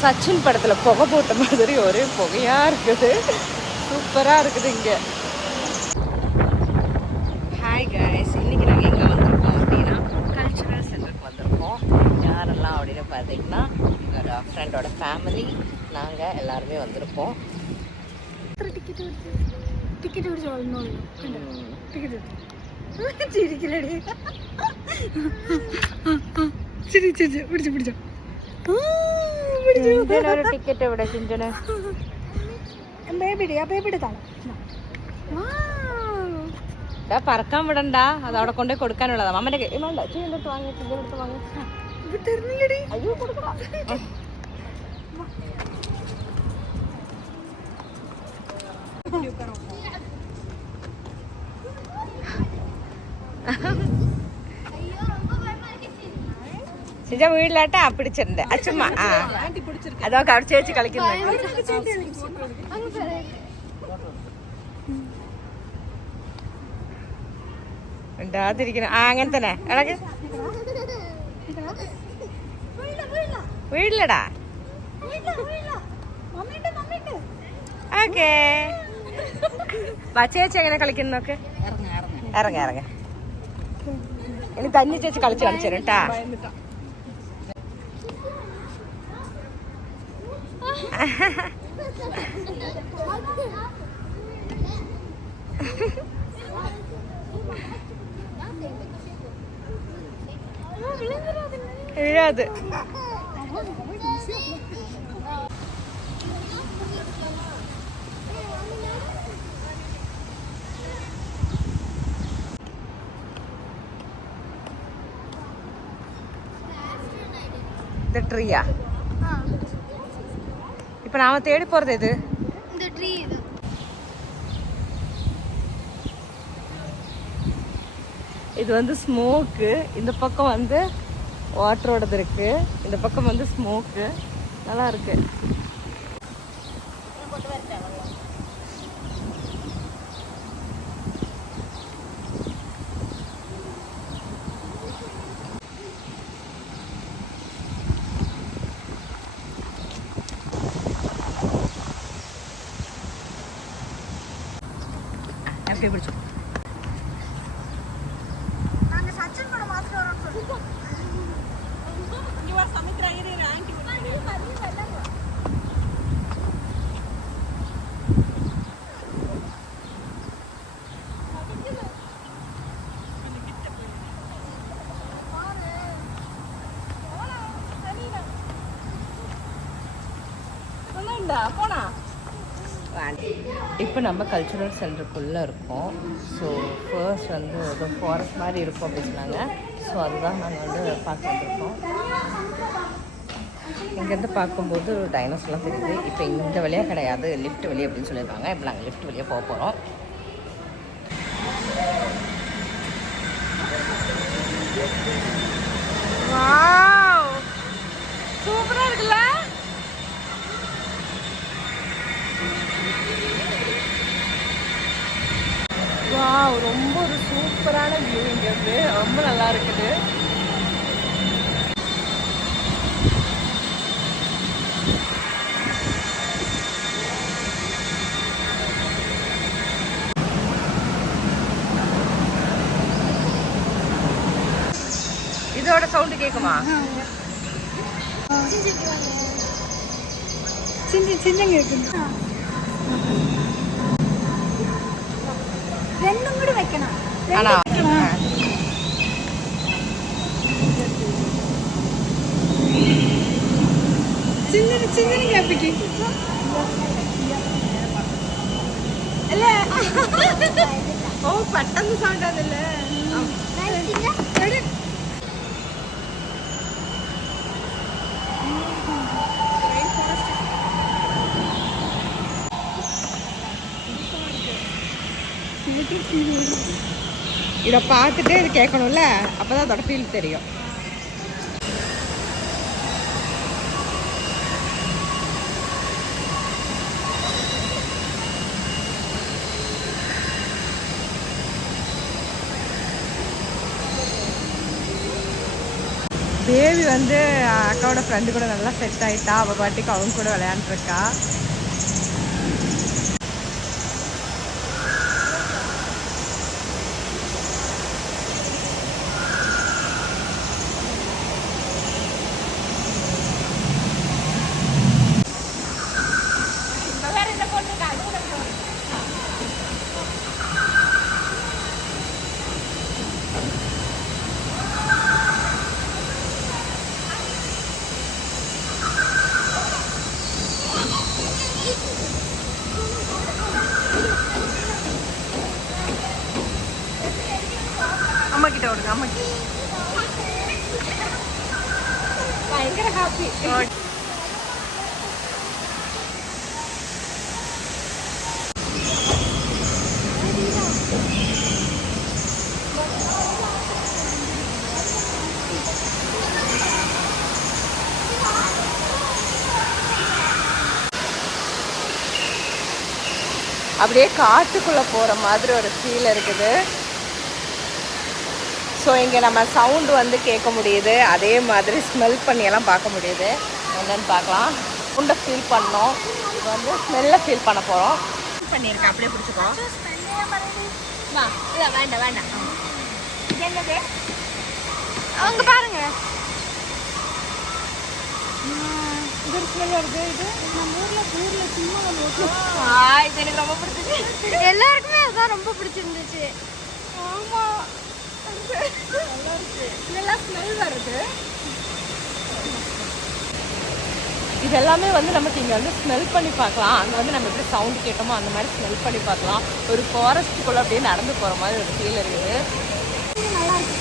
சச்சின் படத்தில் புகை போட்ட மாதிரி ஒரே புகையாக இருக்குது. சூப்பராக இருக்குது இங்கே. ஹாய் கைஸ், இன்றைக்கி நாங்கள் எங்கே வந்திருக்கோம் அப்படின்னா கல்ச்சுரல் சென்டருக்கு வந்திருக்கோம். யாரெல்லாம் அப்படின்னு பார்த்தீங்கன்னா எங்களோட ஃப்ரெண்டோட ஃபேமிலி, நாங்கள் எல்லாருமே வந்திருக்கோம். டிக்கெட் சிரிக்கிறடி. சரி சரி பிடிச்ச பிடிச்ச ஒரு டிக்கெட்டை விட சிஞ்சன பேபிடு தானே പറക്കാൻ വിടണ്ട, അതവിടെ കൊണ്ടേ കൊടുക്കാനുള്ളതാ. അമ്മന്റെ വേണ്ട, ചെയ്തെടുത്ത് വാങ്ങി, ചെയ്തെടുത്ത് വാങ്ങി. അയ്യോ കൊടുക്കണം. സിജ വീട്ടിലാട്ടാ പിടിച്ചിട്ടുണ്ട്. അച്ഛമ്മ അതൊക്കെ അവിടെ ചേച്ചി കളിക്കുന്നു. ഉണ്ടാതിരിക്കണം. അങ്ങനെ തന്നെ ഇളകി വീട്ടിലടാ. ഓക്കേ, ചേച്ചി എങ്ങനെ കളിക്കുന്നൊക്കെ ഇറങ്ങ ഇറങ്ങ. ഇനി തന്നെ ചേച്ചി കളിച്ചു തരും കേട്ടാ. വീഴാത്. இந்த ட்ரீயா? இப்ப நாம தேடி போறது எது? இந்த ட்ரீ. இது வந்து ஸ்மோக்கு. இந்த பக்கம் வந்து வாட்டரோடது இருக்கு, இந்த பக்கம் வந்து ஸ்மோக்கு. நல்லா இருக்கு. எப்படி பிடிச்சோம்? போனா இப்போ நம்ம கல்ச்சுரல் சென்டருக்குள்ளே இருக்கோம். ஸோ ஃபர்ஸ்ட் வந்து ஏதோ ஃபாரஸ்ட் மாதிரி இருக்கும் அப்படின்னு சொன்னாங்க. ஸோ அதுதான் நாங்கள் வந்து பார்க்க வந்திருக்கோம். இங்கேருந்து பார்க்கும்போது டைனோஸ்லாம் தெரியுது. இப்போ இந்த வழியாக கிடையாது, லிஃப்ட் வழி அப்படின்னு சொல்லியிருக்காங்க. இப்போ நாங்கள் லிஃப்ட் வழியாக போக போகிறோம். சூப்பராக இருக்குல்ல? வாவ், ரொம்ப ஒரு சூப்பரான வியூ இங்கேருந்து. ரொம்ப நல்லா இருக்குது. இதோட சவுண்டு கேட்குமா? சின்ன கேட்குது. ரெண்டும் கூட வைக்கணும். ചിന്ന കേപ്പിക്ക് അല്ലേ? ഓ പെട്ടെന്ന് സൗണ്ട് ആണല്ലേ. இதை பார்த்துட்டு இது கேட்கணும்ல, அப்போதான் அதோட ஃபீல் தெரியும். தேவி வந்து அக்காவோட ஃப்ரெண்டு கூட நல்லா செட் ஆகிட்டா. அவள் பாட்டுக்கு அவங்க கூட விளையாண்டுருக்கா. அம்மா கிட்ட விடுங்க. அம்மா பயங்கர ஹாப்பி. அப்படியே காட்டுக்குள்ளே போகிற மாதிரி ஒரு ஃபீல் இருக்குது. ஸோ இங்கே நம்ம சவுண்டு வந்து கேட்க முடியுது, அதே மாதிரி ஸ்மெல் பண்ணியெல்லாம் பார்க்க முடியுது. என்னென்னு பார்க்கலாம். சவுண்டை ஃபீல் பண்ணோம், இப்போ வந்து ஸ்மெல்லை ஃபீல் பண்ண போகிறோம். பண்ணியிருக்கேன், அப்படியே பிடிச்சிக்கோ. வா, இல்லை வேண்டாம் வேண்டாம். இது என்னது? அவங்க பாருங்க, இது ஒரு ஸ்மெல் வருது. இது நம்ம ஊரில் சும்மா இது எனக்கு ரொம்ப பிடிச்சிருக்கு. எல்லாருக்குமே அதுதான் ரொம்ப பிடிச்சிருந்துச்சு. ஆமாம், நல்லா ஸ்மெல் வருது. இது எல்லாமே வந்து நமக்கு இங்கே வந்து ஸ்மெல் பண்ணி பார்க்கலாம். அங்கே வந்து நம்ம எப்படி சவுண்டு கேட்டோமோ அந்த மாதிரி ஸ்மெல் பண்ணி பார்க்கலாம். ஒரு ஃபாரஸ்ட்டுக்குள்ளே அப்படியே நடந்து போகிற மாதிரி ஒரு ஃபீல் இருக்குது. நல்லா இருக்கு.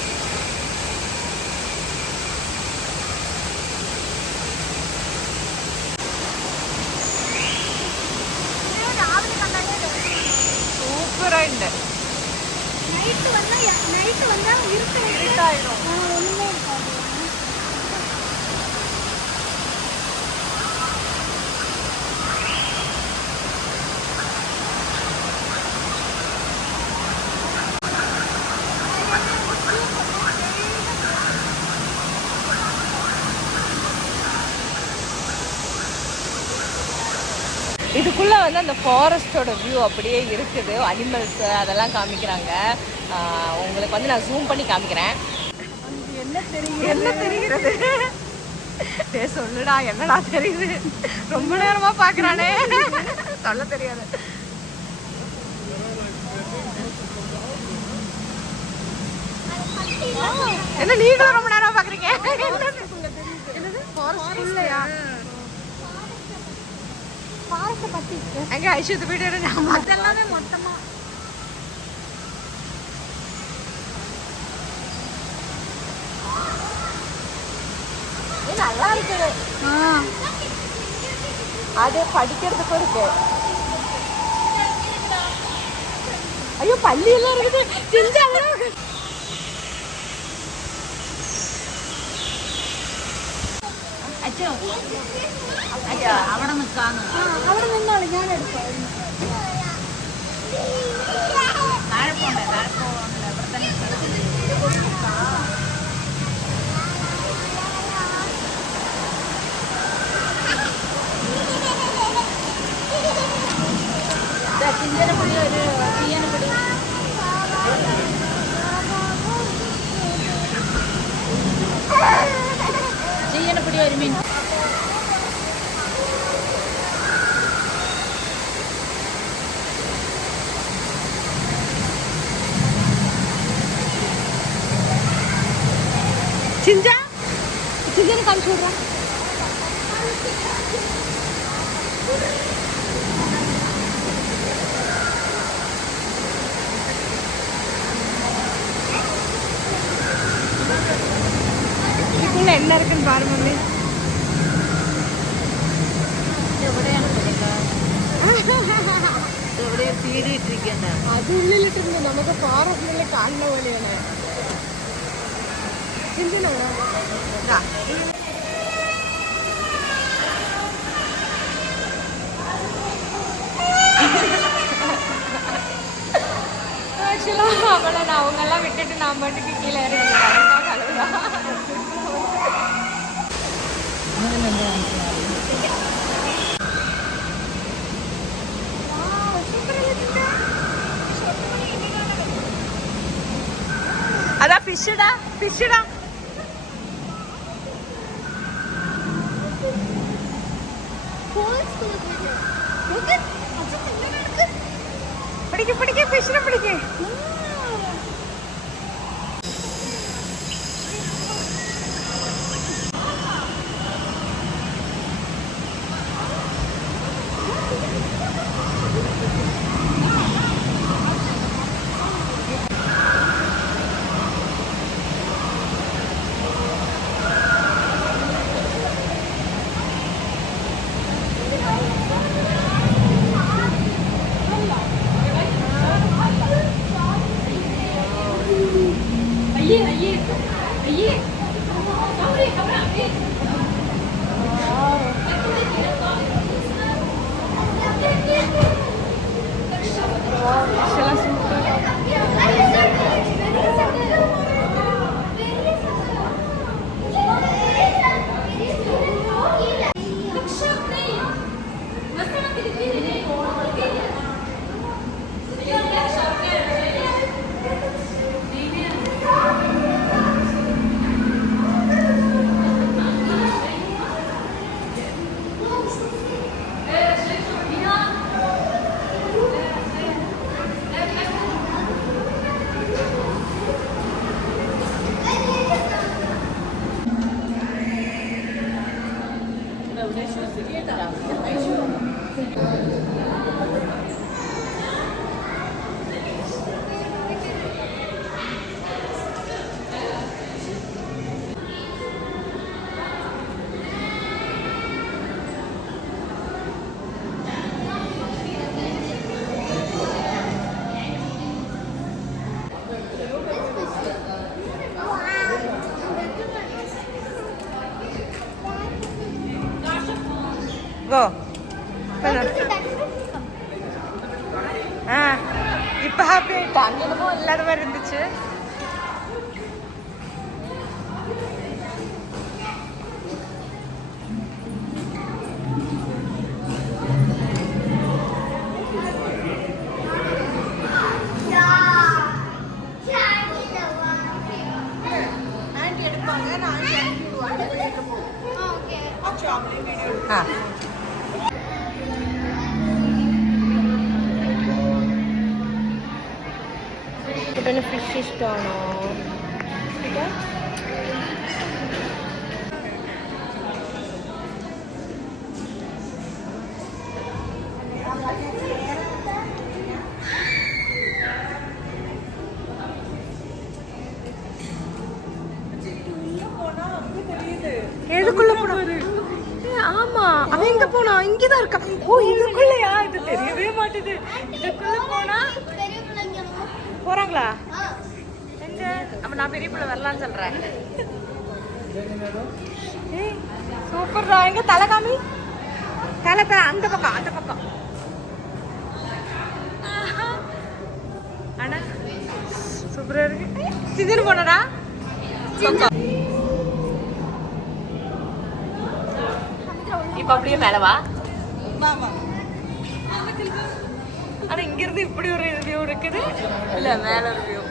சூப்பராக இல்லை. நைட்டு வந்தால் இருட்டாயிடும். ஒன்றுமே இருக்காது. இதுக்குள்ளே வந்து அந்த ஃபாரஸ்ட்டோட வியூ அப்படியே இருக்குது. அனிமல்ஸு அதெல்லாம் காமிக்கிறாங்க. உங்களுக்கு வந்து நான் ஜூம் பண்ணி காமிக்கிறேன். என்ன தெரிகிறது? சொல்லுடா, என்னடா தெரியுது? ரொம்ப நேரமாக பார்க்குறானே, சொல்ல தெரியாது. என்ன நீங்களும் ரொம்ப நேரமாக பார்க்குறீங்க? எங்க ஐஷத்து போயிட்டு எல்லாமே மொத்தமா நல்லா இருக்குது. அது படிக்கிறதுக்கும் இருக்கு. ஐயோ, பள்ளி எல்லாம் இருக்குது. செஞ்சாலும் അവിടെ നിൽക്കാന്ന്. അവിടെ നിന്നാണ് ഞാൻ എടുക്കാം. താഴെ പോണ്ടേ? താഴെ പോകണ്ടേ? ഇവിടെ തന്നെ ചിഞ്ചനപ്പൊടി, ഒരു ചീയനപ്പൊടി, ചീയനപ്പൊടി, ഒരു മീൻ. चिंजा चिंजा काम छोड़ रहा. இதுக்குள்ள என்ன இருக்குன்னு பாரு மம்மி. എവിടെ തീടിയിട്ടിരിക്കണ്ട. അത് ഉള്ളിലിട്ടിരുന്നു. നമുക്ക് ഫോറസ്റ്റിനുള്ളിൽ കാണുന്ന പോലെയാണ്. ஆக்சுவலாக அவளை நான் அவங்கெல்லாம் விட்டுட்டு நான் பாட்டுக்கு கீழே இறங்கி கழுவுதான். അതാ ഫിഷിടാ ഫിഷിടാ. പിടിക്ക് പിടിക്ക് ഫിഷിനെ പിടിക്ക്. Go. ഇപ്പൊ ഹാപ്പി ആയിട്ടാ അങ്ങനെ എല്ലാരും വരുന്നിച്ച്. കുട്ടന് ഫിഷ് ഇഷ്ടമാണോ? எதுக்குள்ள போனா? ஆமா அவன் எங்க போனா? இங்கதான் இருக்கா. ஓ இதுக்குள்ளயா? இது தெரியவே மாட்டேது. இதுக்குள்ள போனா போறாங்களா? எங்க? அப்ப நான் பெரிய பிள்ளை வரலாம்னு சொல்றேன். சூப்பர்டா. எங்க தலை காமி? தலை அந்த பக்கம் அந்த பக்கம். அண்ணா சூப்பரா இருக்கு. சிதின்னு போனடா. இப்ப அப்படியே மேலவா? ஆனா இங்க இருந்து இப்படி ஒரு வியூ இருக்குது. இல்ல மேல ஒரு வியூ.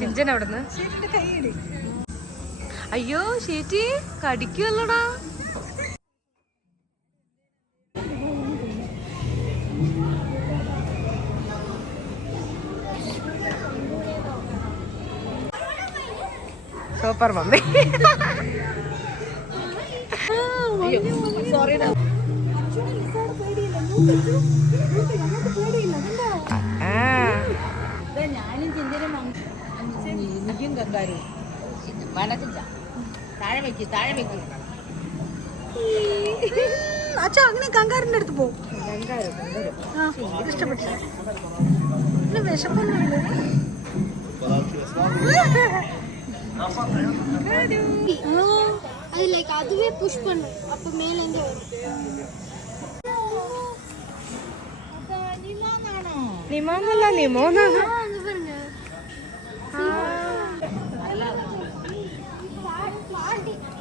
ചിഞ്ചൻ എവിടുന്ന്? അയ്യോ ഷീറ്റി കടിക്കുമല്ലോടാ. Super mummy. സോറി ഞാനും ചിന്തനും എനിക്കും കങ്കാരും മനസ്സില്ല. താഴെ വെക്ക് താഴെ വെക്ക്. அச்சா அங்கே கங்காருன்னு எடுத்து போ. கங்காரு கஷ்டப்பட்டு இன்னும் விஷப்பம் அது லைக் அதுவே புஷ் பண்ணும், அப்போ மேலேருந்து வரும். நிமாங்கல்ல நிமோனா அங்க பாருங்க.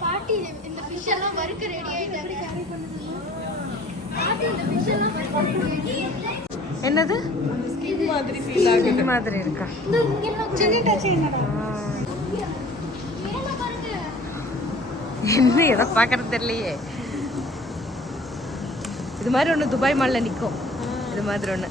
பாட்டி இந்த ஃபிஷ் எல்லாம் வறுக்க ரெடி ஆயிட்டாங்க. பாட்டி இந்த ஃபிஷ் எல்லாம் வறுக்க ரெடி ஆயிட்டாங்க. என்னது மாதிரி ஃபீல் ஆகுது. மாதிரி இருக்கா? இந்த இங்கெல்லாம் சின்னடாச்சு என்னடா? மேல பாருங்க. என்ன எதை பார்க்கறது தெரியலையே. இது மாதிரி ஒன்று துபாய் மால்ல நிற்கும். இது மாதிரி ஒன்று.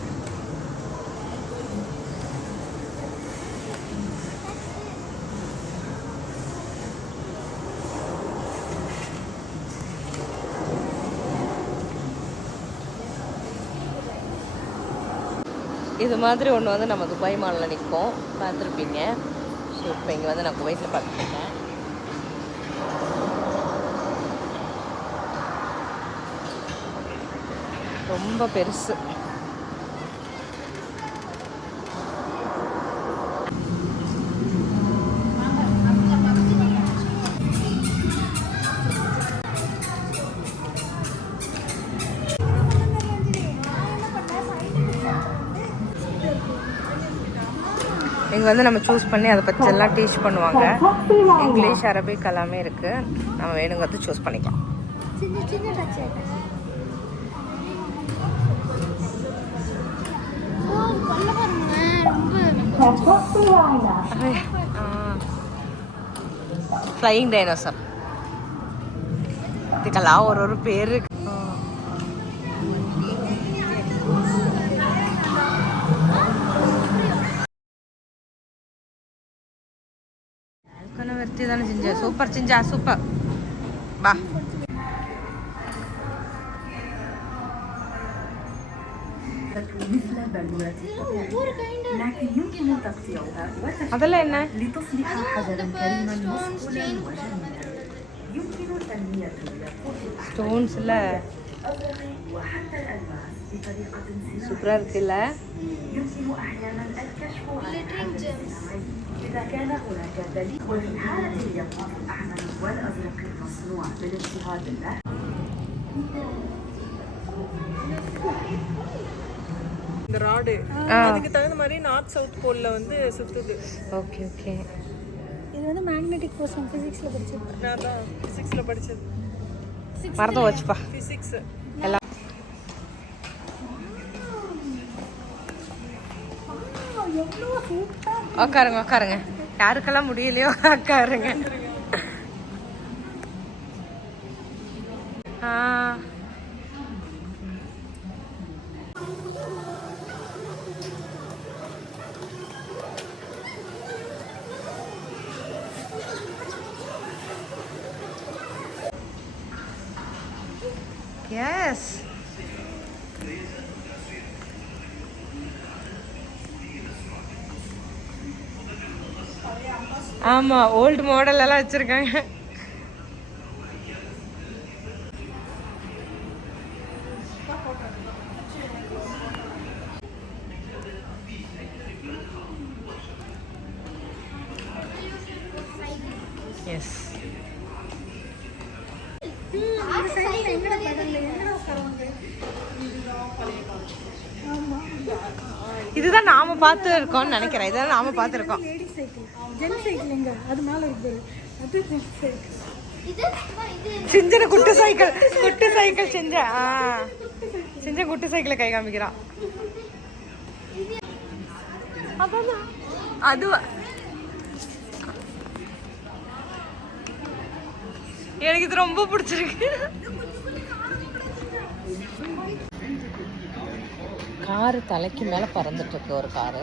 இது மாதிரி ஒன்று வந்து நம்ம துபாய் மாலில் நிற்கும், பார்த்துருப்பீங்க. ஸோ இப்போ இங்கே வந்து நான் குவைத்தில் பார்த்துருக்கேன். ரொம்ப பெருசு. இங்கே வந்து நம்ம சூஸ் பண்ணி அதை பற்றி எல்லாம் டீச் பண்ணுவாங்க. இங்கிலீஷ், அரபிக் எல்லாமே இருக்குது. நம்ம வேணுங்கிறது சூஸ் பண்ணிக்கலாம். சின்ன சின்ன டச் ஃப்ளையிங் டைனோசர். இதுக்கெல்லாம் ஒரு பேர் இருக்கு. வெறுத்தி தானே செஞ்ச. சூப்பர் செஞ்சா, சூப்பர். வா அதெல்லாம் என்ன? ஸ்டோன்ஸ்ல சூப்பரா இருக்குல்ல. إذا كان هناك دليل وفي حالة يقوم الأحمر والأزرق المصنوع بالاجتهاد له. இந்த ராடு அதுக்கு தகுந்த மாதிரி நார்த் சவுத் போல்ல வந்து சுத்துது. Okay okay. இது வந்து மேக்னெட்டிக் ஃபோர்ஸ் ஃபிசிக்ஸ்ல படிச்சது. நான் தான் பிசிக்ஸ்ல படிச்சது. மறந்து வச்சுப்பா பிசிக்ஸ் எல்லாம். உட்காருங்க உட்காருங்க. யாருக்கெல்லாம் முடியலையோ உட்காருங்க. எஸ். ஆமா, ஓல்டு மாடல் எல்லாம் வச்சிருக்காங்க. எஸ். இதுதான் நாம பார்த்து இருக்கோம்னு நினைக்கிறேன். இதெல்லாம் நாம பார்த்துருக்கோம். செஞ்சன குட்டி சைக்கிள் செஞ்ச குட்டி சைக்கிளை கை காமிக்கிறான். அதுவா எனக்கு இது ரொம்ப பிடிச்சிருக்கு. காரு தலைக்கு மேல பறந்துட்டு இருக்கு ஒரு காரு.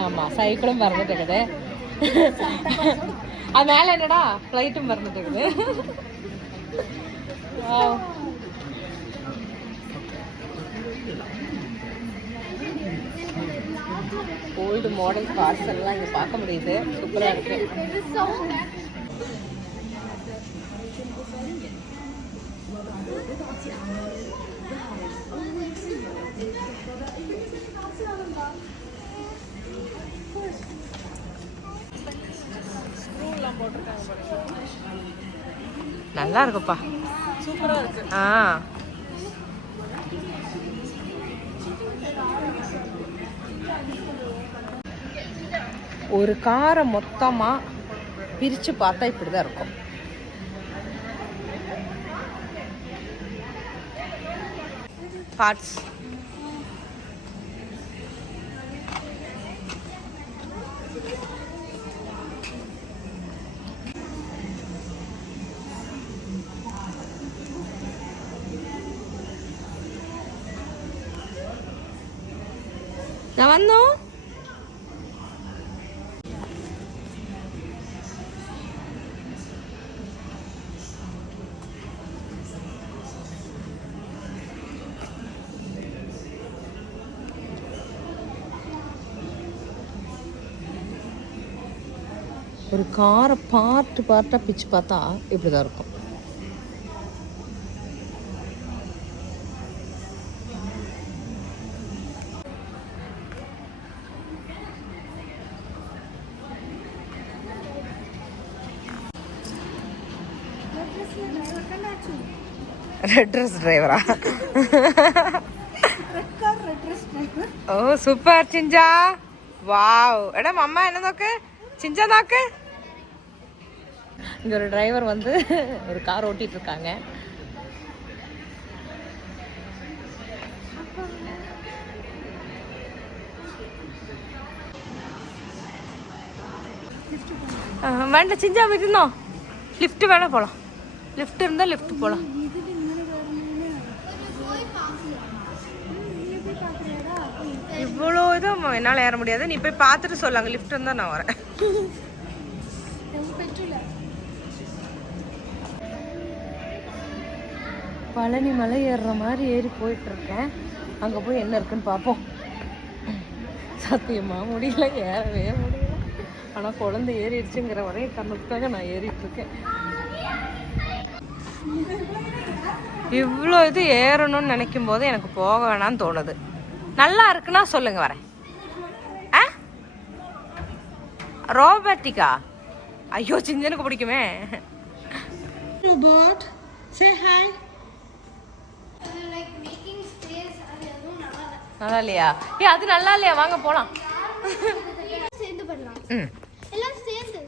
ஆமா, சைக்கிளும் பறந்துட்டு இருக்குது. அது மேல என்னடா ஃப்ளைட்டும் பறந்துட்டு இருக்குது. ஓல்டு மாடல் கார்ஸ் எல்லாம் இங்க பார்க்க முடியுது. சூப்பரா இருக்கு. நல்லா இருக்குப்பா. சூப்பரா இருக்கு. ஒரு காரை மொத்தமா பிரிச்சு பார்த்தா இப்படிதான் இருக்கும். பார்ட்ஸ் நான் வந்தோம். ஒரு காரை பார்ட்டாக பிச்சு பார்த்தா இப்படி தான் இருக்கும். ரெட் ட்ரெஸ் டிரைவரா? ஓ சூப்பர் சிஞ்சா. வாவ். எடா அம்மா என்ன நோக்கு? சிஞ்சா நோக்கு. இங்க ஒரு டிரைவர் வந்து ஒரு கார் ஓட்டிட்டு இருக்காங்க. வேண்டாம் சிஞ்சா விட்டுனோம். லிஃப்ட் வேணா போலாம். லிஃப்ட் இருந்தா லிஃப்ட் போலாம். இவ்வளோ இதுவும் என்னால் ஏற முடியாது. நீ போய் பார்த்துட்டு சொல்லாங்க. லிஃப்ட் இருந்தால் நான் வரேன். பழனி மலை ஏறுற மாதிரி ஏறி போயிட்டு இருக்கேன். அங்கே போய் என்ன இருக்குன்னு பார்ப்போம். சத்தியமா முடியல, ஏறவே முடியல. ஆனால் குழந்தை ஏறிடுச்சுங்கிற ஒரே காரணத்துக்காக நான் ஏறிட்டு இருக்கேன். இவ்வளோ இது ஏறணும்னு நினைக்கும் போது எனக்கு போக வேணாம்னு தோணுது. நல்லா இருக்குன்னா சொல்லுங்க வரேன். ரோபோட்டிக்கா? ஐயோ சிஞ்சனுக்கு பிடிக்குமே. Robot say hi. நல்லா இல்லையா? அது நல்லா இல்லையா? வாங்க போலாம். சேர்ந்து பண்ணலாம். எல்லாம் சேர்ந்து.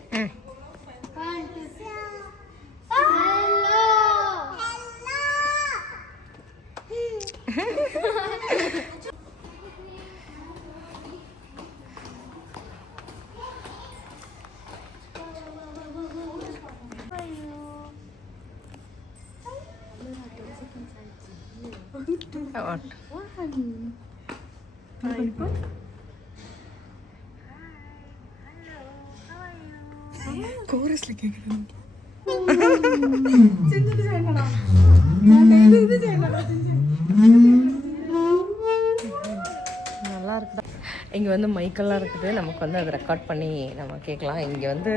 கோரஸ்ல கேக்குறேன். நல்லா இருக்குதா? இங்கே வந்து மைக்கெல்லாம் இருக்குது. நமக்கு வந்து அதை ரெக்கார்ட் பண்ணி நம்ம கேட்கலாம். இங்கே வந்து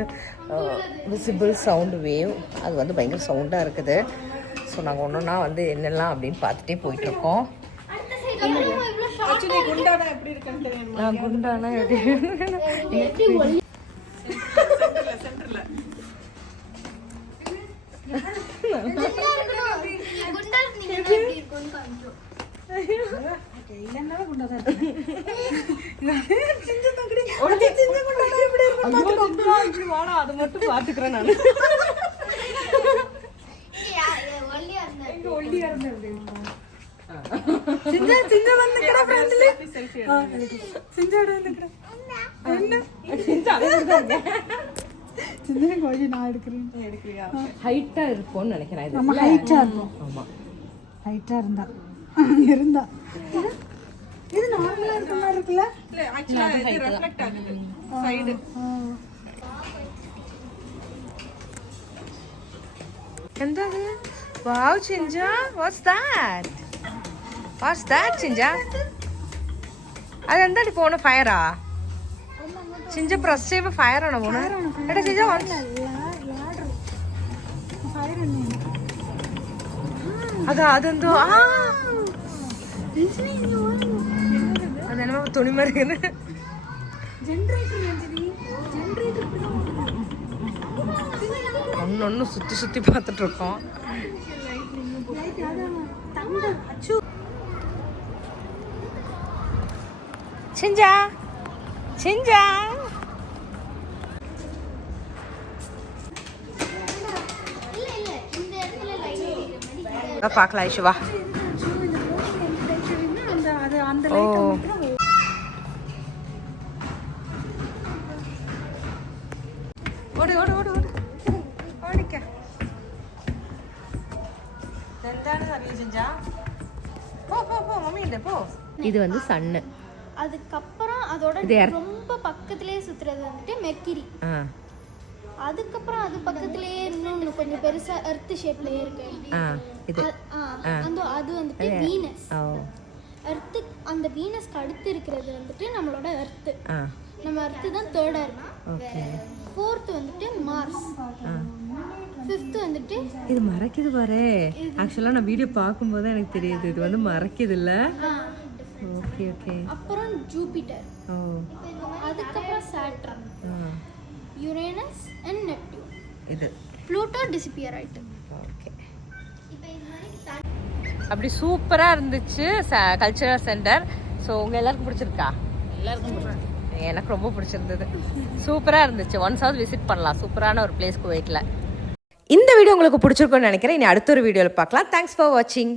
விசிபிள் சவுண்டு வேவ், அது வந்து பயங்கர சவுண்டாக இருக்குது. ஸோ நாங்கள் ஒன்றுனா வந்து என்னெல்லாம் அப்படின்னு பார்த்துட்டே போயிட்டுருக்கோம். குண்டானா எப்படி இருக்குன்னு தெரியும். நான் குண்டானா சென்டர்ல அது மட்டும் பாத்துக்கிறேன் நான். ஹைட்டா இருக்கும்னு நினைக்கிறேன். நம்ம ஹைட்டா இருக்கும். ஆமா ஹைட்டா இருந்தா இருந்தா இது நார்மலா இருக்க மாதிரி இருக்குல்ல. இல்ல एक्चुअली இது ரிஃப்ளெக்ட் ஆகுது சைடு. என்னது? Wow Chincha, what's that? What's that Chincha? அது എന്താടി പോണ ഫയറാ? ചിഞ്ച പ്രസ് ചെയ്യുമ്പോൾ ഫയർ ആണോ പോണേ? എടാ ചിഞ്ച அதான் அது வந்து அது என்னமோ துணி மாதிரி இருக்குது. ஒன்று சுற்றி சுற்றி பார்த்துட்டு இருக்கோம். செஞ்சா செஞ்சா பார்க்கலாம் ஐஷுவா. ஓ ஓடு ஓடு ஓடு ஓடு ஓடிக்க. செஞ்சா போ போ போ மம்மி இல்லை போ. இது வந்து சன்னு. அதுக்கப்புறம் அதோட ரொம்ப பக்கத்திலேயே சுத்துறது வந்துட்டு மெர்க்குரி. அதுக்கப்புறம் அது பக்கத்திலேயே இன்னொன்று கொஞ்சம் பெருசா எர்த் ஷேப்லயே இருக்கு. அது வந்துட்டு வீனஸ். எர்த் அந்த வீனஸ்க்கு அடுத்து இருக்கிறது வந்துட்டு நம்மளோட எர்த். நம்ம எர்த் தான் தேர்டா இருக்கு. ஃபோர்த் வந்துட்டு மார்ஸ். ஃபிஃப்த் வந்துட்டு இது மறைக்குது பாரு. ஆக்சுவலா நான் வீடியோ பார்க்கும்போது எனக்கு தெரியுது இது வந்து மறைக்குது இல்ல. Okay okay. அப்புறம் ஜூபிட்டர். அதுக்கப்புறம் சாட்டர்ன், யுரேனஸ் அண்ட் நெப்டியூன். இது ப்ளூட்டோ டிஸப்பியர் ஆயிட்டு. ஓகே. அப்படி சூப்பரா இருந்துச்சு கல்ச்சரல் சென்டர். ஸோ உங்க எல்லாருக்கும் பிடிச்சிருக்கா? எல்லாருக்கும் பிடிச்சிருக்கு. எனக்கு ரொம்ப பிடிச்சிருந்தது. சூப்பராக இருந்துச்சு. ஒன்ஸாவது விசிட் பண்ணலாம். சூப்பரான ஒரு பிளேஸ் குவைட்டில். இந்த வீடியோ உங்களுக்கு பிடிச்சிருக்குன்னு நினைக்கிறேன். இனி அடுத்த ஒரு வீடியோவில் பார்க்கலாம். தேங்க்ஸ் ஃபார் வாட்சிங்.